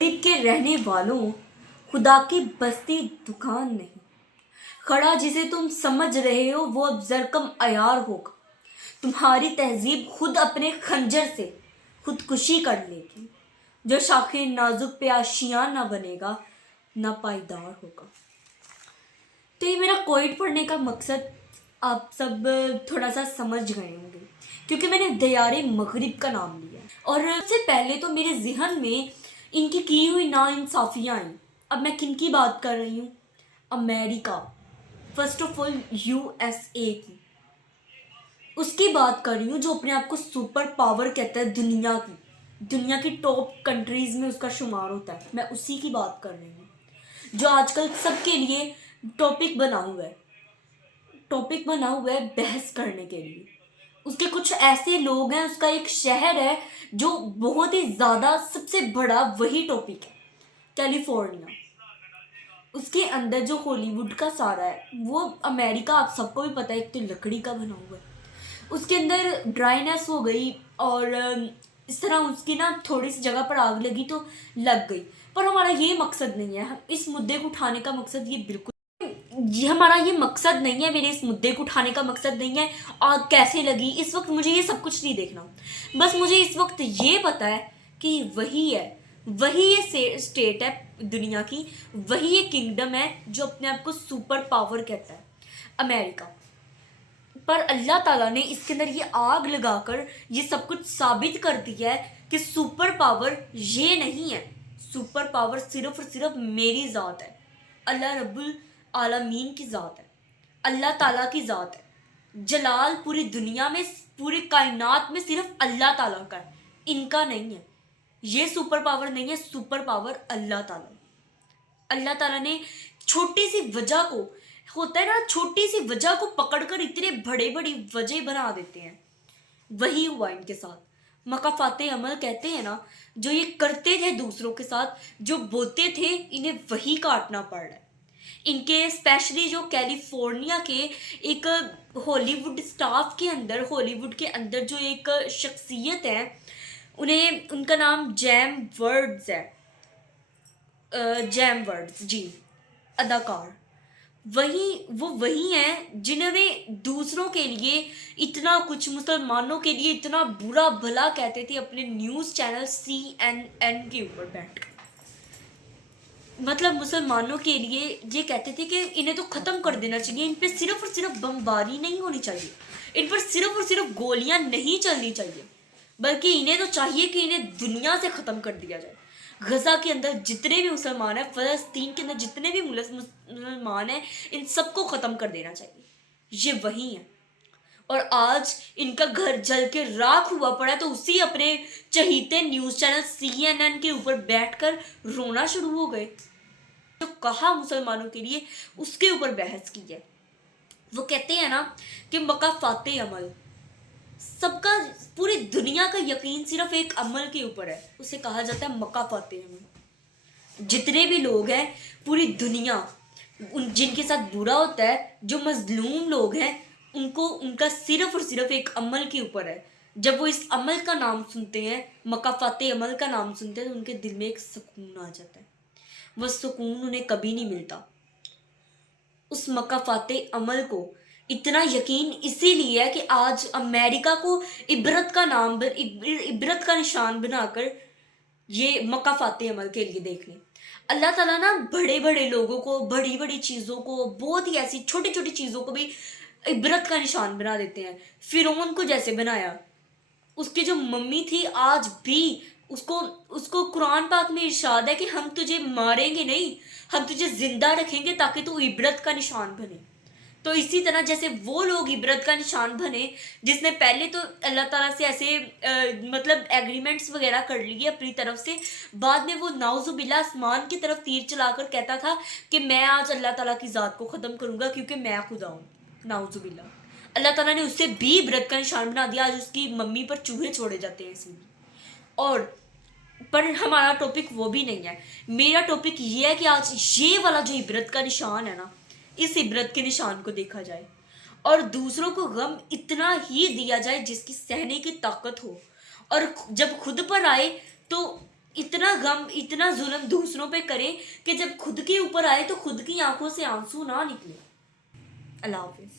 गरीब के रहने वालों, खुदा की बस्ती दुकान नहीं। खड़ा जिसे तुम समझ रहे हो वो अब जरकम अयार होगा। तुम्हारी तहजीब खुद अपने खंजर से खुदकुशी कर लेगी। जो शाखे नाजुक पे आशियां ना बनेगा, ना पाईदार होगा। तो ये मेरा कोविड पढ़ने का मकसद आप सब थोड़ा सा समझ गए होंगे, क्योंकि मैंने दयारे मगरिब का नाम लिया। और सबसे पहले तो मेरे जहन में इनकी की हुई नाइंसाफ़ियाँ आई। अब मैं किन की बात कर रही हूँ? America, first of all USA की। उसकी बात कर रही हूँ जो अपने आप को सुपर पावर कहता है, दुनिया की टॉप कंट्रीज़ में उसका शुमार होता है। मैं उसी की बात कर रही हूँ जो आजकल सबके लिए टॉपिक बना हुआ है बहस करने के लिए। उसके कुछ ऐसे लोग हैं, उसका एक शहर है जो बहुत ही ज़्यादा सबसे बड़ा वही टॉपिक है, कैलिफोर्निया। उसके अंदर जो हॉलीवुड का सारा है वो अमेरिका, आप सबको भी पता है, एक तो लकड़ी का बना हुआ है। उसके अंदर ड्राइनेस हो गई और इस तरह उसकी ना थोड़ी सी जगह पर आग लगी तो लग गई। पर हमारा ये मकसद नहीं है, इस मुद्दे को उठाने का मकसद हमारा ये मकसद नहीं है, मेरे इस मुद्दे को उठाने का मकसद नहीं है आग कैसे लगी। इस वक्त मुझे ये सब कुछ नहीं देखना। बस मुझे इस वक्त ये पता है कि वही ये स्टेट है दुनिया की, वही ये किंगडम है जो अपने आप को सुपर पावर कहता है, अमेरिका। पर अल्लाह ताला ने इसके अंदर ये आग लगाकर ये सब कुछ साबित कर दिया है कि सुपर पावर ये नहीं है। सुपर पावर सिर्फ और सिर्फ मेरी ज़ात है, अल्लाह रब्बुल आलमीन की ज़ात है, अल्लाह ताला की ज़ात है। जलाल पूरी दुनिया में, पूरी कायनात में सिर्फ अल्लाह ताला का है, इनका नहीं है। ये सुपर पावर नहीं है, सुपर पावर अल्लाह ताला ने छोटी सी वजह को, होता है ना, छोटी सी वजह को पकड़कर इतने बड़े बड़ी वजह बना देते हैं। वही हुआ इनके साथ। मकाफाते अमल कहते हैं ना, जो ये करते थे दूसरों के साथ, जो बोते थे, इन्हें वही काटना पड़ रहा है। इनके स्पेशली जो कैलिफोर्निया के एक हॉलीवुड के अंदर जो एक शख्सियत है, उनका नाम जैम वर्ड्स है। जैम वर्ड्स जी, अदाकार। वही हैं जिन्होंने दूसरों के लिए इतना कुछ, मुसलमानों के लिए इतना बुरा भला कहते थे अपने न्यूज़ चैनल CNN के ऊपर बैठ। मतलब मुसलमानों के लिए ये कहते थे कि इन्हें तो ख़त्म कर देना चाहिए, इन पर सिर्फ और सिर्फ बमबारी नहीं होनी चाहिए, इन पर सिर्फ और सिर्फ गोलियां नहीं चलनी चाहिए, बल्कि इन्हें तो चाहिए कि इन्हें दुनिया से ख़त्म कर दिया जाए। गज़ा के अंदर जितने भी मुसलमान हैं, फ़लस्तीन के अंदर जितने भी मुसलमान हैं, इन सबको ख़त्म कर देना चाहिए। ये वही हैं। और आज इनका घर जल के राख हुआ पड़ा है, तो उसी अपने चहीते न्यूज़ चैनल CNN के ऊपर बैठकर रोना शुरू हो गए। जो कहा मुसलमानों के लिए, उसके ऊपर बहस की है। वो कहते हैं ना कि मकाफाते अमल, सबका, पूरी दुनिया का यकीन सिर्फ एक अमल के ऊपर है, उसे कहा जाता है मकाफाते अमल। जितने भी लोग हैं पूरी दुनिया, जिनके साथ बुरा होता है, जो मजलूम लोग हैं, उनको उनका सिर्फ और सिर्फ एक अमल के ऊपर है। जब वो इस अमल का नाम सुनते हैं, मकाफाते अमल का नाम सुनते हैं, तो उनके दिल में एक सुकून आ जाता है। वह सुकून उन्हें कभी नहीं मिलता। उस मकाफाते अमल को इतना यकीन इसीलिए है कि आज अमेरिका को इबरत का निशान बनाकर ये मकाफाते अमल के लिए देख लें। अल्लाह ताला ना बड़े बड़े लोगों को, बड़ी बड़ी चीज़ों को, बहुत ही ऐसी छोटी छोटी चीज़ों को भी इबरत का निशान बना देते हैं। फिरौन को जैसे बनाया, उसकी जो मम्मी थी, आज भी उसको उसको कुरान पाक में इरशाद है कि हम तुझे मारेंगे नहीं, हम तुझे जिंदा रखेंगे ताकि तू इबरत का निशान बने। तो इसी तरह जैसे वो लोग इबरत का निशान बने, जिसने पहले तो अल्लाह ताला से ऐसे मतलब एग्रीमेंट्स वगैरह कर लिए अपनी तरफ से, बाद में वो नाउजुबिल्ला आसमान की तरफ तीर चलाकर कहता था कि मैं आज अल्लाह ताला की ज़ात को ख़त्म करूँगा क्योंकि मैं खुदा हूँ। नाउजुबिल्ला, अल्लाह ताला ने उससे भी इबरत का निशान बना दिया। आज उसकी मम्मी पर चूहे छोड़े जाते हैं इसमें। और पर हमारा टॉपिक वो भी नहीं है। मेरा टॉपिक ये है कि आज ये वाला जो इबरत का निशान है ना, इस इबरत के निशान को देखा जाए और दूसरों को गम इतना ही दिया जाए जिसकी सहने की ताकत हो, और जब खुद पर आए तो इतना गम इतना जुल्म दूसरों पे करे कि जब खुद के ऊपर आए तो खुद की आंखों से आंसू ना निकले। अल्लाह हाफिज।